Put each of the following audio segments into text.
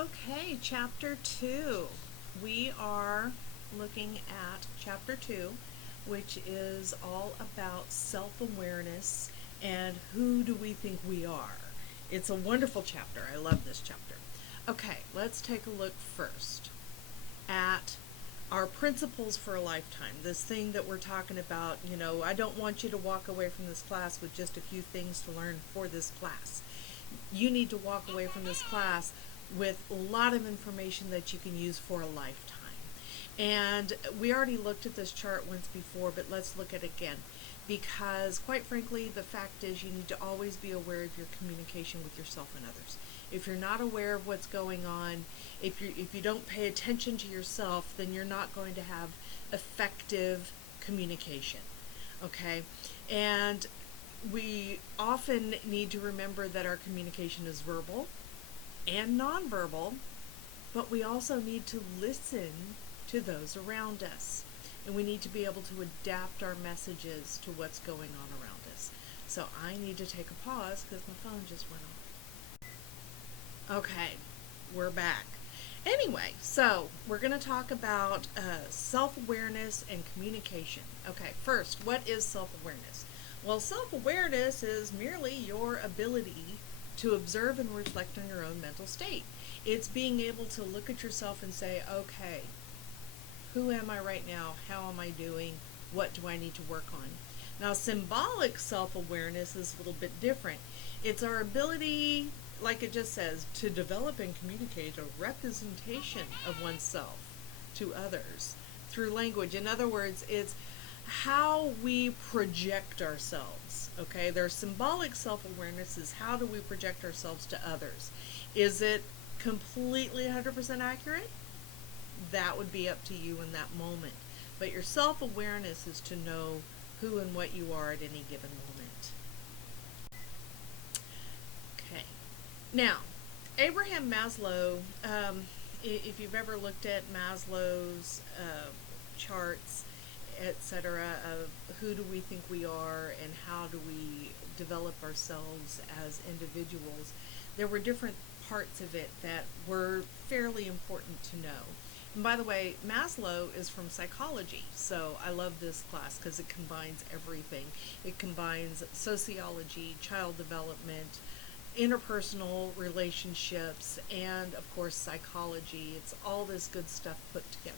Okay, chapter 2. We are looking at chapter 2, which is all about self awareness and who do we think we are. It's a wonderful chapter. I love this chapter. Okay, let's take a look first at our principles for a lifetime. This thing that we're talking about, I don't want you to walk away from this class with just a few things to learn for this class. You need to walk away from this class with a lot of information that you can use for a lifetime. And we already looked at this chart once before, but let's look at it again. Because, quite frankly, the fact is you need to always be aware of your communication with yourself and others. If you're not aware of what's going on, if you don't pay attention to yourself, then you're not going to have effective communication. Okay? And we often need to remember that our communication is verbal and nonverbal, but we also need to listen to those around us. And we need to be able to adapt our messages to what's going on around us. So I need to take a pause because my phone just went off. Okay, we're back. Anyway, so we're going to talk about self-awareness and communication. Okay, first, what is self-awareness? Well, self-awareness is merely your ability to observe and reflect on your own mental state. It's being able to look at yourself and say, okay, who am I right now? How am I doing? What do I need to work on? Now, symbolic self-awareness is a little bit different. It's our ability, like it just says, to develop and communicate a representation of oneself to others through language. In other words, it's how we project ourselves. Okay, their symbolic self-awareness is how do we project ourselves to others. Is it completely 100% accurate? That would be up to you in that moment. But your self-awareness is to know who and what you are at any given moment. Okay. Now, Abraham Maslow, if you've ever looked at Maslow's charts, etc., of who do we think we are and how do we develop ourselves as individuals, there were different parts of it that were fairly important to know. And by the way, Maslow is from psychology, so I love this class because it combines everything. It combines sociology, child development, interpersonal relationships, and of course psychology. It's all this good stuff put together.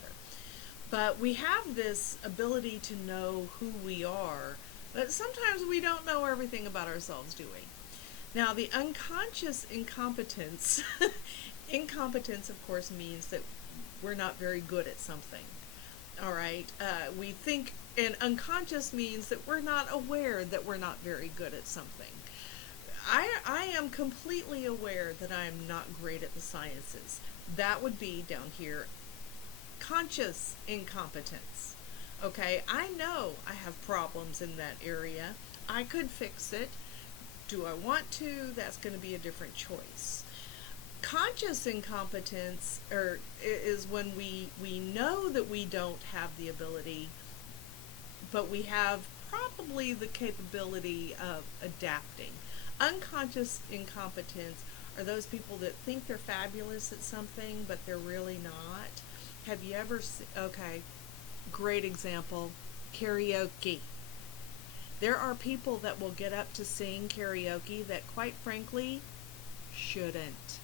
But we have this ability to know who we are, but sometimes we don't know everything about ourselves, do we? Now, the unconscious incompetence, incompetence, of course, means that we're not very good at something. All right? We think, and unconscious means that we're not aware that we're not very good at something. I am completely aware that I am not great at the sciences. That would be down here, conscious incompetence. Okay, I know I have problems in that area. I could fix it. Do I want to? That's going to be a different choice. Conscious incompetence is when we know that we don't have the ability, but we have probably the capability of adapting. Unconscious incompetence are those people that think they're fabulous at something, but they're really not. Have you ever okay, great example, karaoke. There are people that will get up to sing karaoke that quite frankly shouldn't.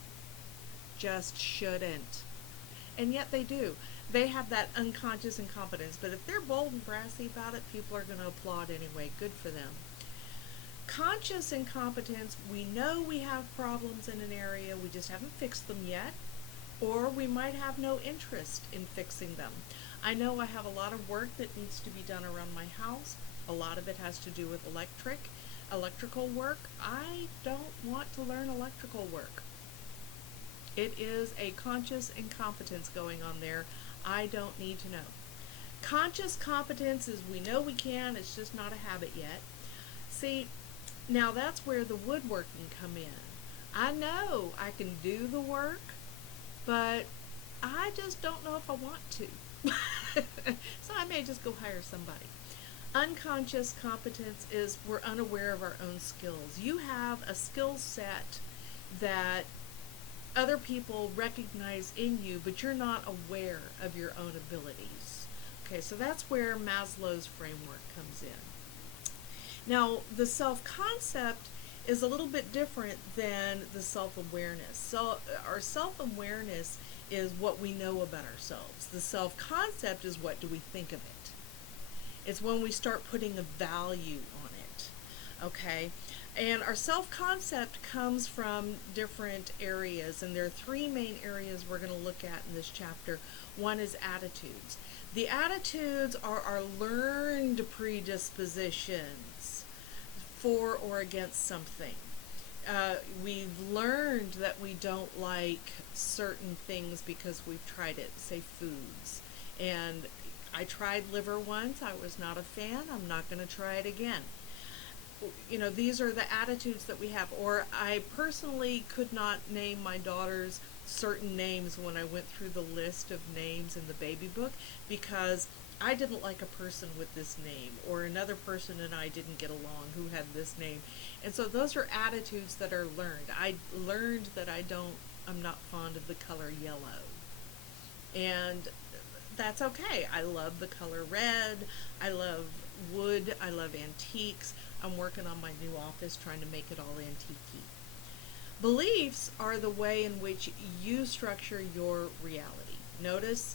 Just shouldn't. And yet they do. They have that unconscious incompetence, but if they're bold and brassy about it, people are going to applaud anyway. Good for them. Conscious incompetence, we know we have problems in an area, we just haven't fixed them yet, or we might have no interest in fixing them. I know I have a lot of work that needs to be done around my house. A lot of it has to do with electrical work. I don't want to learn electrical work. It is a conscious incompetence going on there. I don't need to know. Conscious competence is we know we can, it's just not a habit yet. See, now that's where the woodworking come in. I know I can do the work, but I just don't know if I want to. So I may just go hire somebody. Unconscious competence is we're unaware of our own skills. You have a skill set that other people recognize in you, but you're not aware of your own abilities. Okay, so that's where Maslow's framework comes in. Now, the self-concept is a little bit different than the self-awareness. So our self-awareness is what we know about ourselves. The self-concept is what do we think of it. It's when we start putting a value on it. Okay? And our self-concept comes from different areas, and there are three main areas we're going to look at in this chapter. One is attitudes. The attitudes are our learned predispositions for or against something. We've learned that we don't like certain things because we've tried it, say foods. And I tried liver once, I was not a fan, I'm not going to try it again. You know, these are the attitudes that we have. Or I personally could not name my daughters certain names when I went through the list of names in the baby book because I didn't like a person with this name, or another person and I didn't get along who had this name. And so those are attitudes that are learned. I learned that I'm not fond of the color yellow. And that's okay. I love the color red. I love wood. I love antiques. I'm working on my new office trying to make it all antique-y. Beliefs are the way in which you structure your reality. Notice,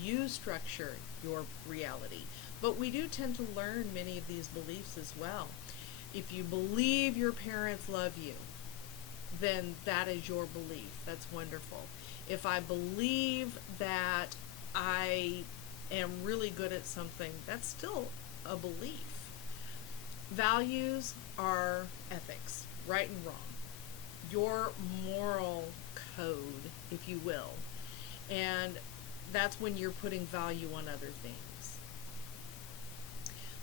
you structure your reality. But we do tend to learn many of these beliefs as well. If you believe your parents love you, then that is your belief. That's wonderful. If I believe that I am really good at something, that's still a belief. Values are ethics, right and wrong. Your moral code, if you will. And that's when you're putting value on other things.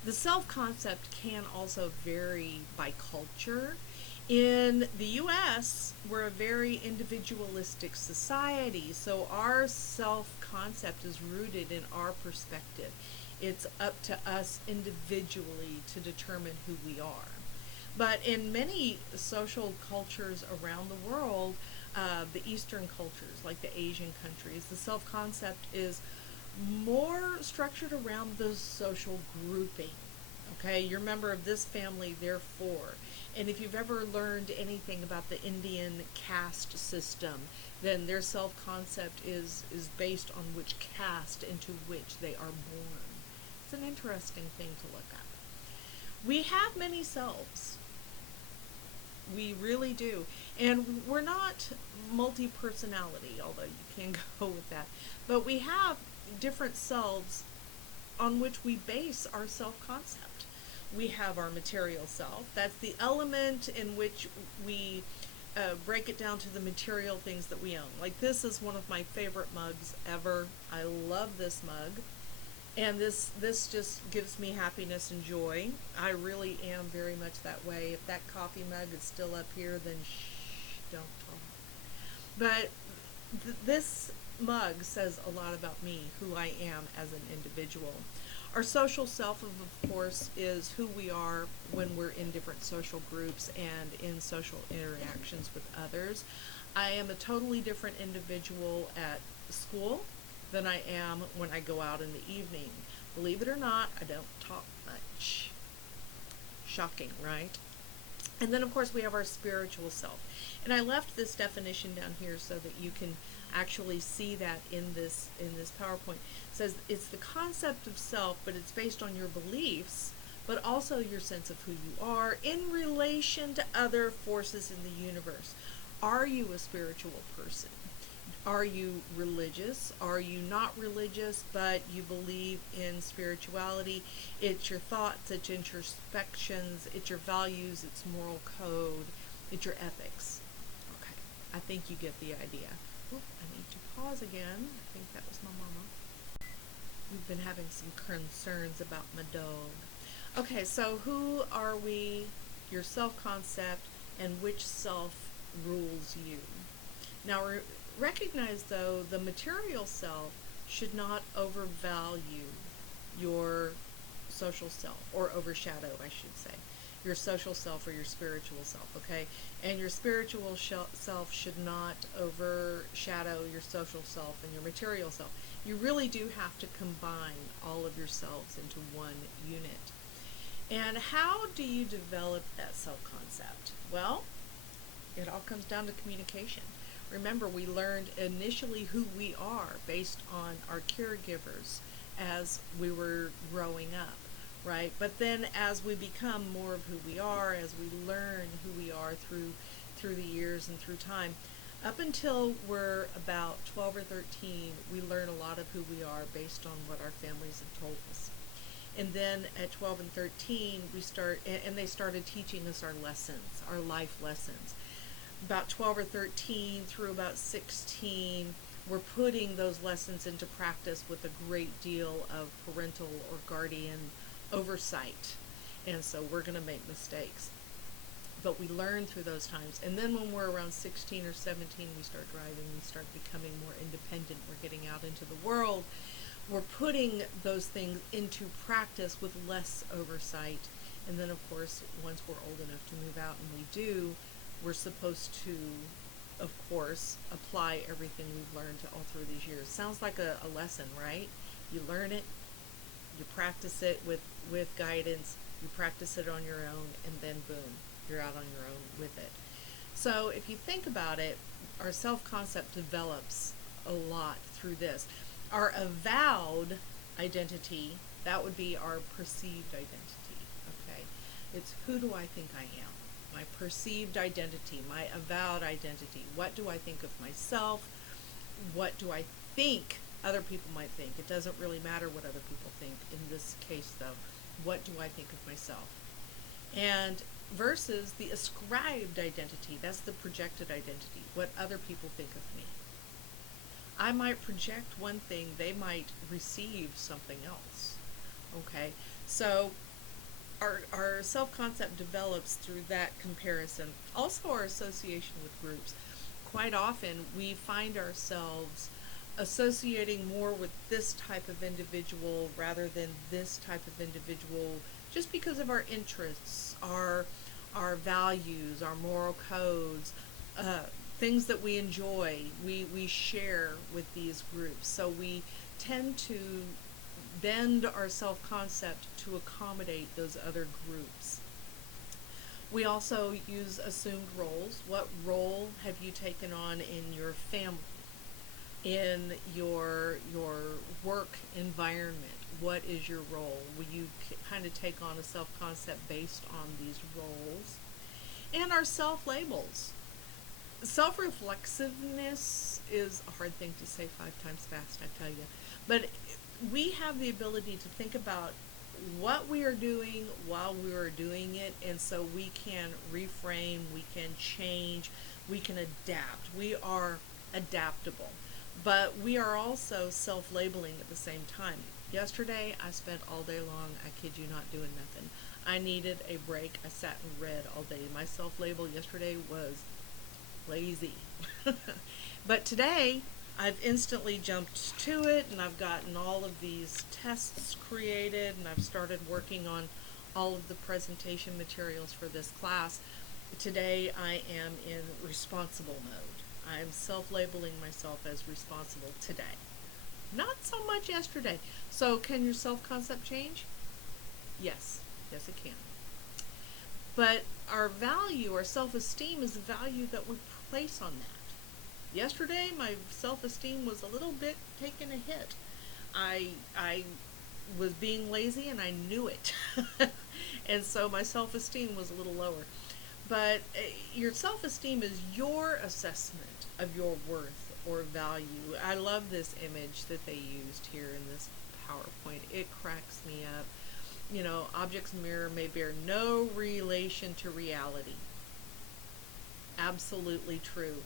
The self-concept can also vary by culture. In the U.S., we're a very individualistic society, so our self-concept is rooted in our perspective. It's up to us individually to determine who we are. But in many social cultures around the world, the Eastern cultures, like the Asian countries, the self-concept is more structured around the social grouping. Okay, you're a member of this family, therefore. And if you've ever learned anything about the Indian caste system, then their self-concept is based on which caste into which they are born. It's an interesting thing to look at. We have many selves. We really do. And we're not multi-personality, although you can go with that. But we have different selves on which we base our self-concept. We have our material self. That's the element in which we break it down to the material things that we own. Like this is one of my favorite mugs ever. I love this mug. And this just gives me happiness and joy. I really am very much that way. If that coffee mug is still up here, then shh, don't talk. But this mug says a lot about me, who I am as an individual. Our social self, of course, is who we are when we're in different social groups and in social interactions with others. I am a totally different individual at school than I am when I go out in the evening. Believe it or not, I don't talk much. Shocking, right? And then, of course, we have our spiritual self. And I left this definition down here so that you can actually see that in this PowerPoint. It says it's the concept of self, but it's based on your beliefs, but also your sense of who you are in relation to other forces in the universe. Are you a spiritual person? Are you religious? Are you not religious, but you believe in spirituality? It's your thoughts, it's introspections, it's your values, it's moral code, it's your ethics. Okay, I think you get the idea. Oop, I need to pause again. I think that was my mama. We've been having some concerns about my dog. Okay, so who are we, your self-concept, and which self rules you? Now, recognize, though, the material self should not overvalue your social self, or overshadow, I should say. your social self or your spiritual self, okay? And your spiritual self should not overshadow your social self and your material self. You really do have to combine all of yourselves into one unit. And how do you develop that self-concept? Well, it all comes down to communication. Remember, we learned initially who we are based on our caregivers as we were growing up, right? But then as we become more of who we are, as we learn who we are through the years and through time, up until we're about 12 or 13, we learn a lot of who we are based on what our families have told us. And then at 12 and 13, and they started teaching us our lessons, our life lessons. About 12 or 13 through about 16, we're putting those lessons into practice with a great deal of parental or guardian oversight. And so we're going to make mistakes. But we learn through those times. And then when we're around 16 or 17, we start driving, we start becoming more independent, we're getting out into the world. We're putting those things into practice with less oversight. And then, of course, once we're old enough to move out, and we do, we're supposed to, of course, apply everything we've learned all through these years. Sounds like a lesson, right? You learn it, you practice it with guidance, you practice it on your own, and then boom, you're out on your own with it. So if you think about it, our self-concept develops a lot through this. Our avowed identity, that would be our perceived identity, okay? It's who do I think I am? My perceived identity, my avowed identity. What do I think of myself? What do I think other people might think? It doesn't really matter what other people think in this case, though. What do I think of myself? And versus the ascribed identity, that's the projected identity, what other people think of me. I might project one thing, they might receive something else, okay? So our self-concept develops through that comparison. Also our association with groups. Quite often we find ourselves associating more with this type of individual rather than this type of individual just because of our interests, our values, our moral codes, things that we enjoy, we share with these groups. So we tend to bend our self-concept to accommodate those other groups. We also use assumed roles. What role have you taken on in your family, in your work environment? What is your role? Will you kind of take on a self-concept based on these roles? And our self-labels. Self-reflexiveness is a hard thing to say 5 times fast, I tell you. But we have the ability to think about what we are doing while we are doing it, and so we can reframe, we can change, we can adapt. We are adaptable, but we are also self-labeling at the same time. Yesterday, I spent all day long, I kid you not, doing nothing. I needed a break. I sat and read all day. My self-label yesterday was lazy. But today, I've instantly jumped to it, and I've gotten all of these tests created, and I've started working on all of the presentation materials for this class. Today, I am in responsible mode. I am self-labeling myself as responsible today. Not so much yesterday. So can your self-concept change? Yes. Yes, it can. But our value, our self-esteem is the value that we place on that. Yesterday, my self-esteem was a little bit taking a hit. I was being lazy, and I knew it. And so my self-esteem was a little lower. But your self-esteem is your assessment of your worth or value. I love this image that they used here in this PowerPoint. It cracks me up. You know, objects in the mirror may bear no relation to reality. Absolutely true.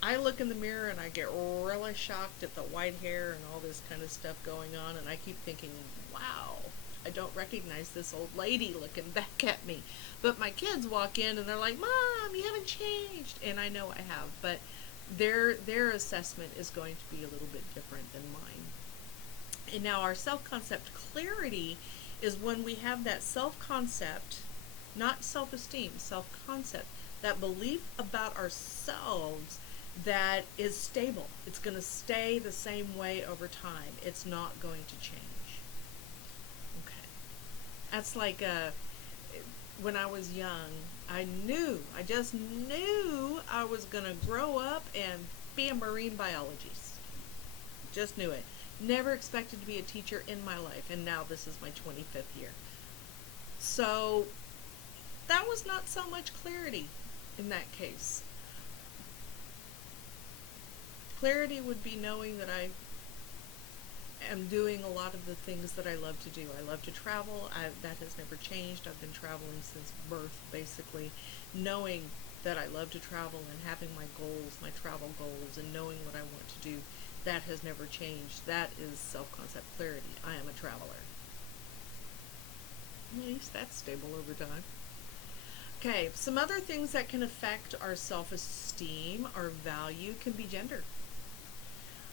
I look in the mirror and I get really shocked at the white hair and all this kind of stuff going on, and I keep thinking, wow, I don't recognize this old lady looking back at me. But my kids walk in and they're like, Mom, you haven't changed. And I know I have, but their assessment is going to be a little bit different than mine. And now our self-concept clarity is when we have that self-concept Not self-esteem, self-concept. That belief about ourselves that is stable. It's going to stay the same way over time. It's not going to change. Okay. That's like when I was young, I just knew I was going to grow up and be a marine biologist. Just knew it. Never expected to be a teacher in my life, and now this is my 25th year. So that was not so much clarity in that case. Clarity would be knowing that I am doing a lot of the things that I love to do. I love to travel. That has never changed. I've been traveling since birth, basically. Knowing that I love to travel and having my goals, my travel goals, and knowing what I want to do, that has never changed. That is self-concept clarity. I am a traveler. At least that's stable over time. Okay, some other things that can affect our self-esteem, our value, can be gender.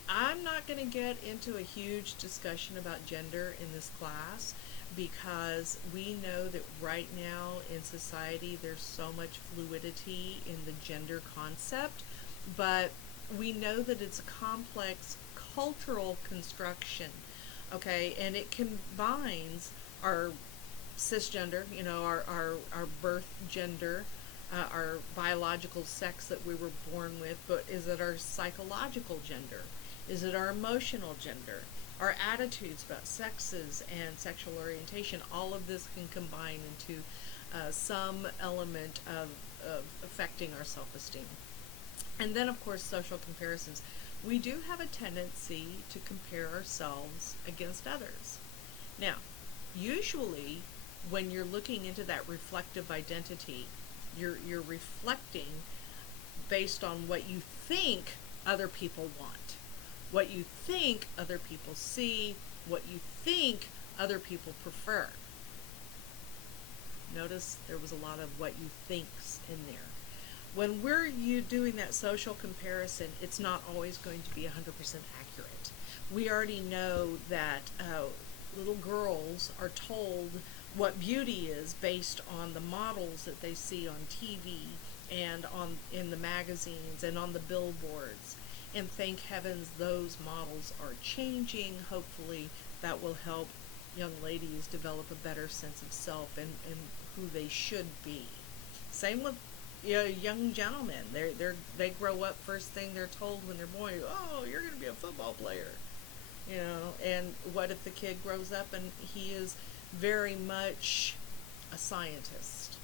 I'm not going to get into a huge discussion about gender in this class because we know that right now in society there's so much fluidity in the gender concept, but we know that it's a complex cultural construction, okay, and it combines our cisgender, our birth gender, our biological sex that we were born with, but is it our psychological gender? Is it our emotional gender? Our attitudes about sexes and sexual orientation? All of this can combine into some element of affecting our self-esteem. And then, of course, social comparisons. We do have a tendency to compare ourselves against others. Now, usually, when you're looking into that reflective identity, you're reflecting based on what you think other people want, what you think other people see, what you think other people prefer. Notice there was a lot of what you thinks in there. When we're doing that social comparison, it's not always going to be 100% accurate. We already know that little girls are told what beauty is based on the models that they see on TV and in the magazines and on the billboards. And thank heavens those models are changing. Hopefully that will help young ladies develop a better sense of self and who they should be. Same with young gentlemen. They grow up, first thing they're told when they're born, oh, you're going to be a football player. And what if the kid grows up and he is very much a scientist?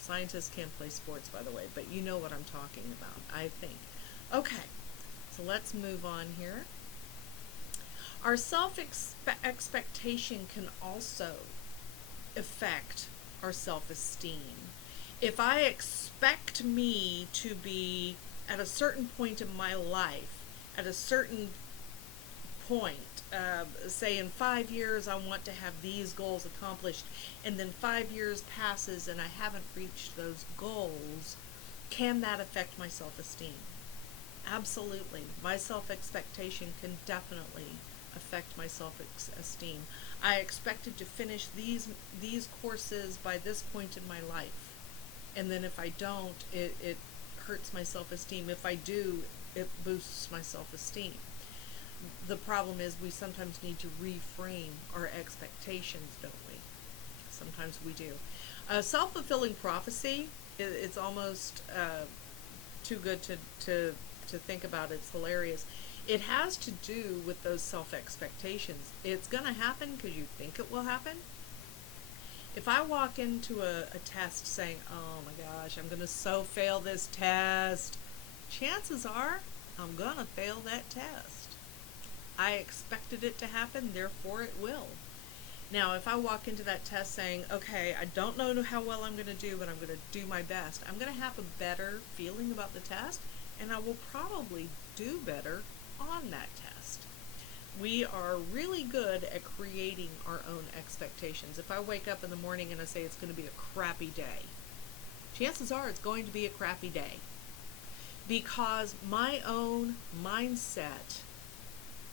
Scientists can't play sports, by the way, but you know what I'm talking about, I think. Okay, so let's move on here. Our self-expectation can also affect our self-esteem. If I expect me to be at a certain point in my life, at a certain point, say in 5 years I want to have these goals accomplished, and then 5 years passes and I haven't reached those goals, can that affect my self-esteem? Absolutely. My self-expectation can definitely affect my self-esteem. I expected to finish these courses by this point in my life, and then if I don't, it hurts my self-esteem. If I do, it boosts my self-esteem. The problem is we sometimes need to reframe our expectations, don't we? Sometimes we do. Self-fulfilling prophecy, it's almost too good to think about. It's hilarious. It has to do with those self-expectations. It's going to happen because you think it will happen. If I walk into a test saying, oh my gosh, I'm going to so fail this test, chances are I'm going to fail that test. I expected it to happen, therefore it will. Now, if I walk into that test saying, okay, I don't know how well I'm going to do, but I'm going to do my best, I'm going to have a better feeling about the test, and I will probably do better on that test. We are really good at creating our own expectations. If I wake up in the morning and I say it's going to be a crappy day, chances are it's going to be a crappy day, because my own mindset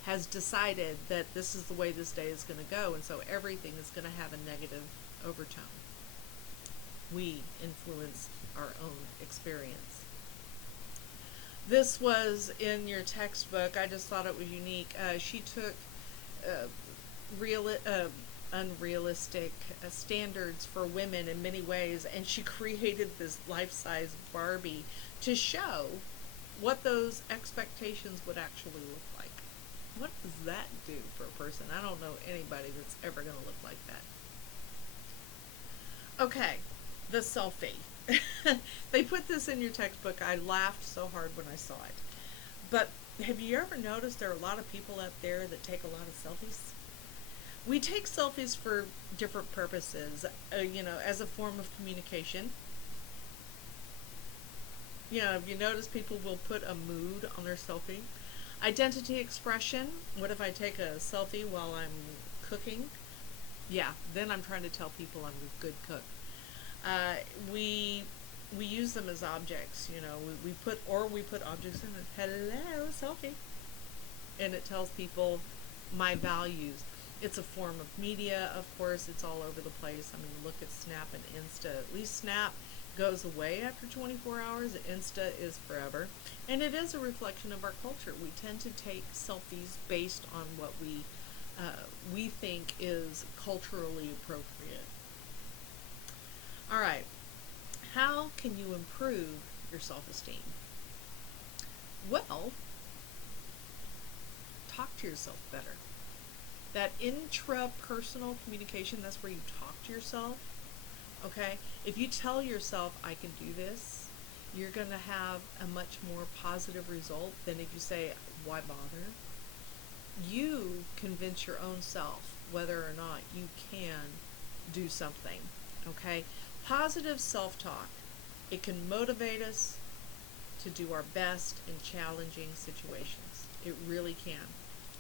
has decided that this is the way this day is going to go, and so everything is going to have a negative overtone. We influence our own experience. This was in your textbook. I just thought it was unique. She took uh, real, unrealistic standards for women in many ways, and she created this life-size Barbie to show what those expectations would actually look like. What does that do for a person? I don't know anybody that's ever going to look like that. Okay, the selfie. They put this in your textbook. I laughed so hard when I saw it. But have you ever noticed there are a lot of people out there that take a lot of selfies? We take selfies for different purposes, as a form of communication. If you notice, people will put a mood on their selfie. Identity expression. What if I take a selfie while I'm cooking? Yeah, then I'm trying to tell people I'm a good cook. Uh, we we use them as objects. We put objects in it. Hello, selfie, and it tells people my values. It's a form of media, of course. It's all over the place. I mean, look at Snap and Insta. At least Snap goes away after 24 hours. Insta is forever. And it is a reflection of our culture. We tend to take selfies based on what we think is culturally appropriate. All right. How can you improve your self-esteem? Well, talk to yourself better. That intrapersonal communication, that's where you talk to yourself. Okay? If you tell yourself, I can do this, you're going to have a much more positive result than if you say, why bother? You convince your own self whether or not you can do something. Okay? Positive self-talk. It can motivate us to do our best in challenging situations. It really can.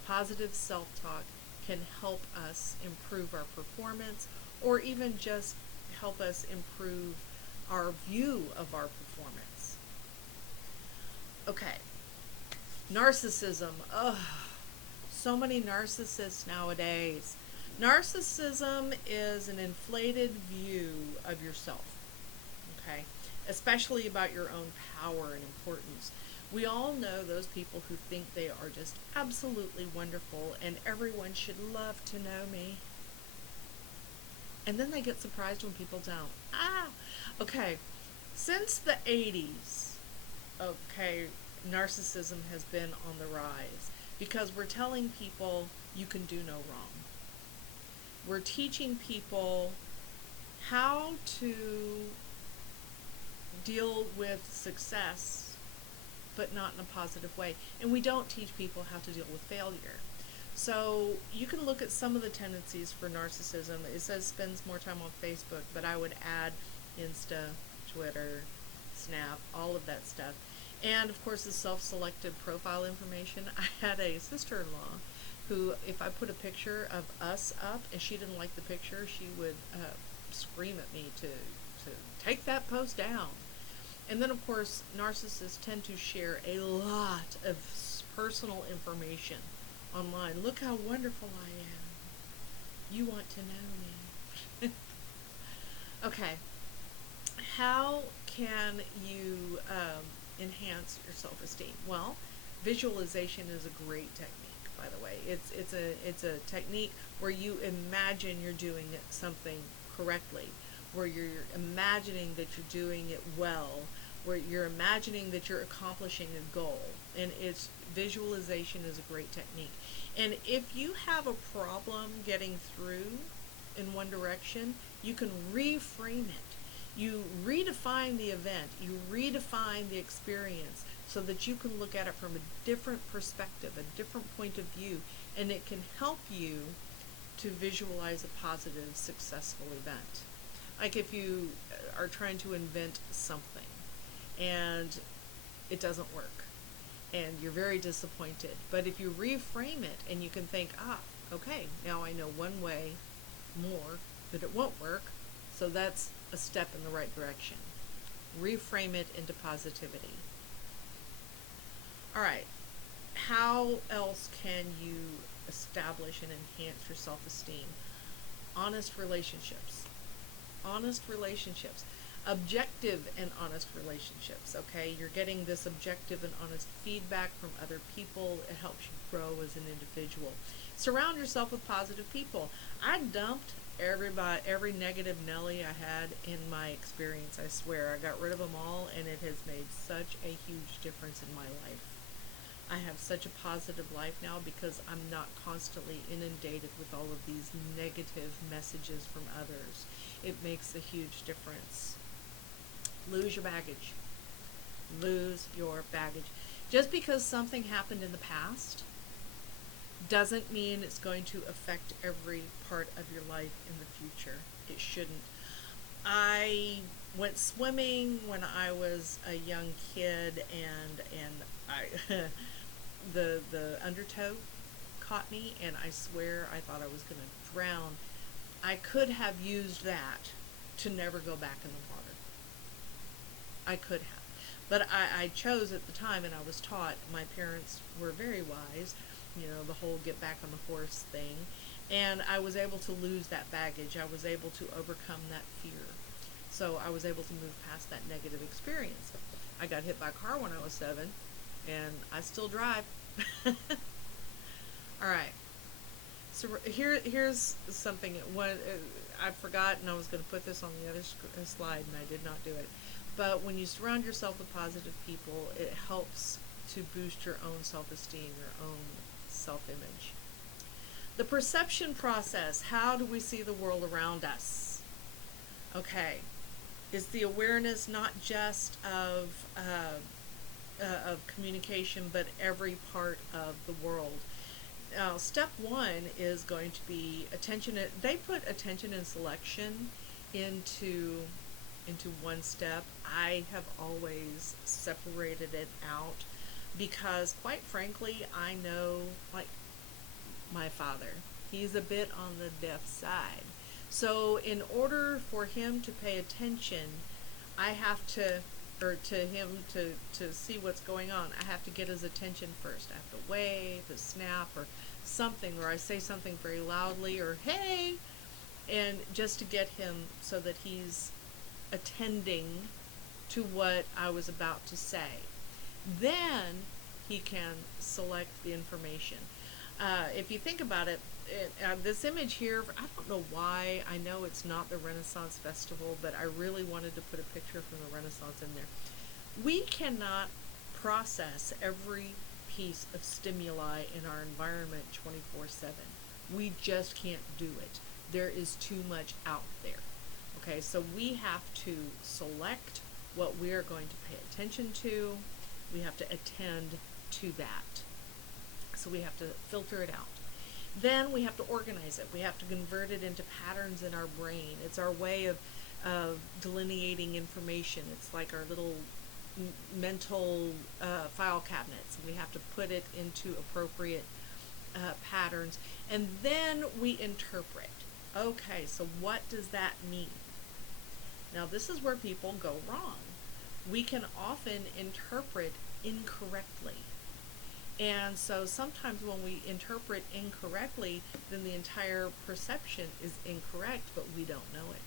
Positive self-talk can help us improve our performance, or even just help us improve our view of our performance. Okay, narcissism. Ugh, so many narcissists nowadays. Narcissism is an inflated view of yourself, okay? Especially about your own power and importance. We all know those people who think they are just absolutely wonderful and everyone should love to know me. And then they get surprised when people don't. Okay. Since the 80s, okay, narcissism has been on the rise because we're telling people you can do no wrong. We're teaching people how to deal with success, but not in a positive way. And we don't teach people how to deal with failure. So you can look at some of the tendencies for narcissism. It says spends more time on Facebook, but I would add Insta, Twitter, Snap, all of that stuff. And of course the self-selected profile information. I had a sister-in-law who, if I put a picture of us up and she didn't like the picture, she would scream at me to take that post down. And then, of course, narcissists tend to share a lot of personal information online. Look how wonderful I am. You want to know me. Okay. How can you enhance your self-esteem? Well, visualization is a great technique. By the way, it's a technique where you imagine you're doing something correctly, where you're imagining that you're doing it well, where you're imagining that you're accomplishing a goal. And it's visualization is a great technique. And if you have a problem getting through in one direction, you can reframe it. You redefine the event, you redefine the experience so that you can look at it from a different perspective, a different point of view, and it can help you to visualize a positive, successful event. Like if you are trying to invent something and it doesn't work and you're very disappointed, but if you reframe it and you can think, okay, now I know one way more that it won't work, so that's a step in the right direction. Reframe it into positivity. All right, how else can you establish and enhance your self-esteem? Honest relationships. Honest relationships. Objective and honest relationships, okay? You're getting this objective and honest feedback from other people. It helps you grow as an individual. Surround yourself with positive people. I dumped every negative Nelly I had in my experience. I swear, I got rid of them all, and it has made such a huge difference in my life. I have such a positive life now because I'm not constantly inundated with all of these negative messages from others. It makes a huge difference. Lose your baggage. Lose your baggage. Just because something happened in the past doesn't mean it's going to affect every part of your life in the future. It shouldn't. I went swimming when I was a young kid, and I the undertow caught me, and I swear I thought I was going to drown. I could have used that to never go back in the water. I could have. But I chose at the time, and I was taught, my parents were very wise, the whole get back on the horse thing. And I was able to lose that baggage. I was able to overcome that fear. So I was able to move past that negative experience. I got hit by a car when I was 7, and I still drive. All right. So here's something. I forgot, and I was going to put this on the other slide, and I did not do it. But when you surround yourself with positive people, it helps to boost your own self-esteem, your own self-image. The perception process. How do we see the world around us? Okay. Is the awareness not just of communication, but every part of the world? Now, step 1 is going to be attention. They put attention and selection into one step. I have always separated it out because, quite frankly, I know, like my father, he's a bit on the deaf side. So in order for him to pay attention, I have to, or to him to see what's going on, I have to get his attention first. I have to wave, a snap, or something, or I say something very loudly, or hey, and just to get him so that he's attending to what I was about to say. Then he can select the information. If you think about it, this image here, I don't know why. I know it's not the Renaissance Festival, but I really wanted to put a picture from the Renaissance in there. We cannot process every piece of stimuli in our environment 24/7. We just can't do it. There is too much out there. Okay, so we have to select what we are going to pay attention to. We have to attend to that. So we have to filter it out. Then we have to organize it. We have to convert it into patterns in our brain. It's our way of delineating information. It's like our little mental file cabinets. We have to put it into appropriate patterns. And then we interpret. Okay, so what does that mean? Now, this is where people go wrong. We can often interpret incorrectly. And so sometimes when we interpret incorrectly, then the entire perception is incorrect, but we don't know it.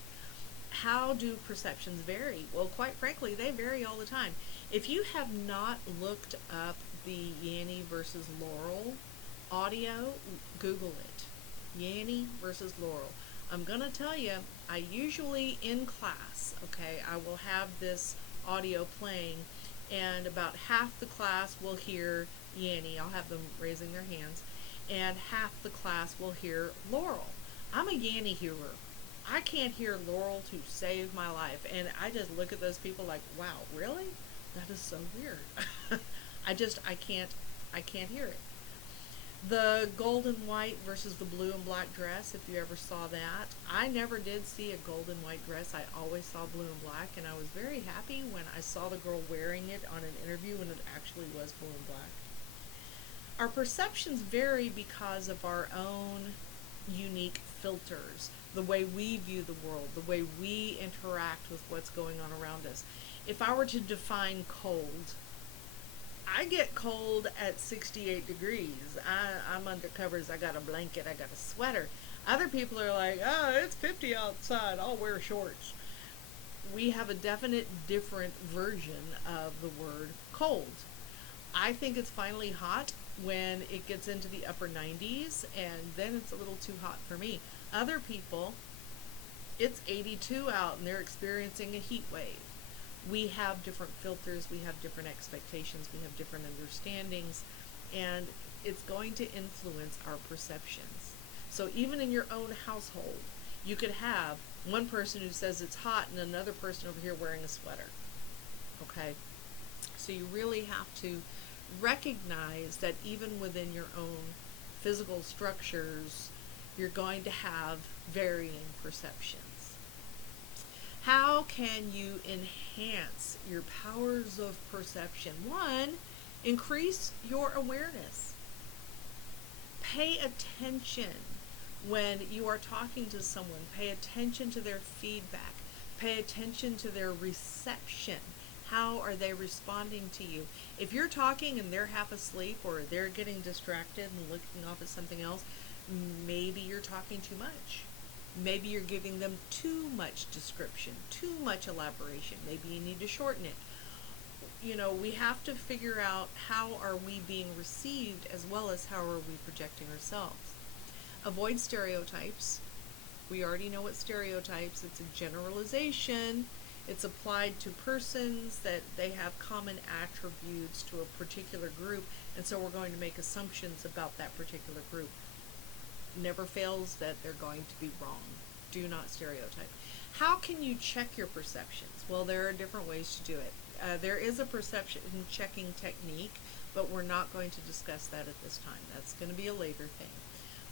How do perceptions vary? Well, quite frankly, they vary all the time. If you have not looked up the Yanny versus Laurel audio, Google it. Yanny versus Laurel. I'm going to tell you, I usually in class, okay, I will have this audio playing, and about half the class will hear Yanny. I'll have them raising their hands, and half the class will hear Laurel. I'm a Yanny hearer. I can't hear Laurel to save my life, and I just look at those people like, wow, really? That is so weird. I can't hear it. The gold and white versus the blue and black dress, if you ever saw that. I never did see a gold and white dress. I always saw blue and black, and I was very happy when I saw the girl wearing it on an interview and it actually was blue and black. Our perceptions vary because of our own unique filters, the way we view the world, the way we interact with what's going on around us. If I were to define cold, I get cold at 68 degrees. I'm under covers. I got a blanket. I got a sweater. Other people are like, oh, it's 50 outside. I'll wear shorts. we have a definite different version of the word cold. I think it's finally hot when it gets into the upper 90s, and then it's a little too hot for me. Other people, it's 82 out and they're experiencing a heat wave. We have different filters, we have different expectations, we have different understandings, and it's going to influence our perceptions. So even in your own household, you could have one person who says it's hot and another person over here wearing a sweater. Okay? So you really have to recognize that even within your own physical structures, you're going to have varying perceptions. How can you enhance your powers of perception? One, increase your awareness. Pay attention when you are talking to someone. Pay attention to their feedback. Pay attention to their reception. How are they responding to you? If you're talking and they're half asleep or they're getting distracted and looking off at something else, maybe you're talking too much. Maybe you're giving them too much description, too much elaboration. Maybe you need to shorten it. You know, we have to figure out how are we being received as well as how are we projecting ourselves. Avoid stereotypes. We already know what stereotypes, it's a generalization. It's applied to persons that they have common attributes to a particular group, and so we're going to make assumptions about that particular group. Never fails that they're going to be wrong. Do not stereotype. How can you check your perceptions? Well, there are different ways to do it. There is a perception checking technique, but we're not going to discuss that at this time. That's going to be a later thing.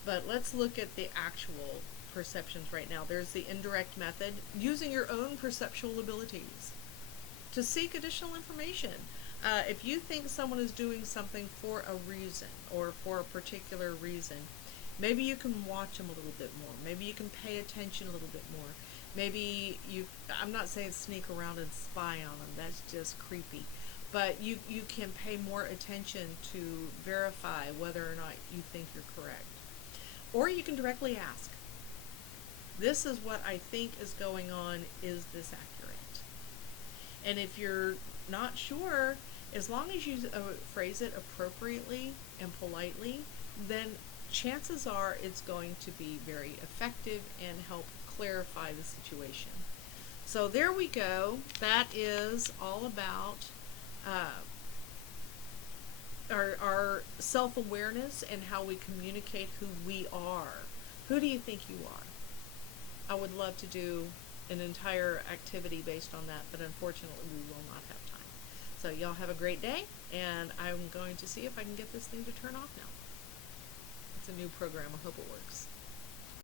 But let's look at the actual perceptions right now. There's the indirect method, using your own perceptual abilities to seek additional information. If you think someone is doing something for a reason or for a particular reason, maybe you can watch them a little bit more. Maybe you can pay attention a little bit more. Maybe I'm not saying sneak around and spy on them. That's just creepy. But you can pay more attention to verify whether or not you think you're correct. Or you can directly ask, this is what I think is going on. Is this accurate? And if you're not sure, as long as you phrase it appropriately and politely, then chances are it's going to be very effective and help clarify the situation. So there we go. That is all about our self-awareness and how we communicate who we are. Who do you think you are? I would love to do an entire activity based on that, but unfortunately we will not have time. So y'all have a great day, and I'm going to see if I can get this thing to turn off now. It's a new program. I hope it works.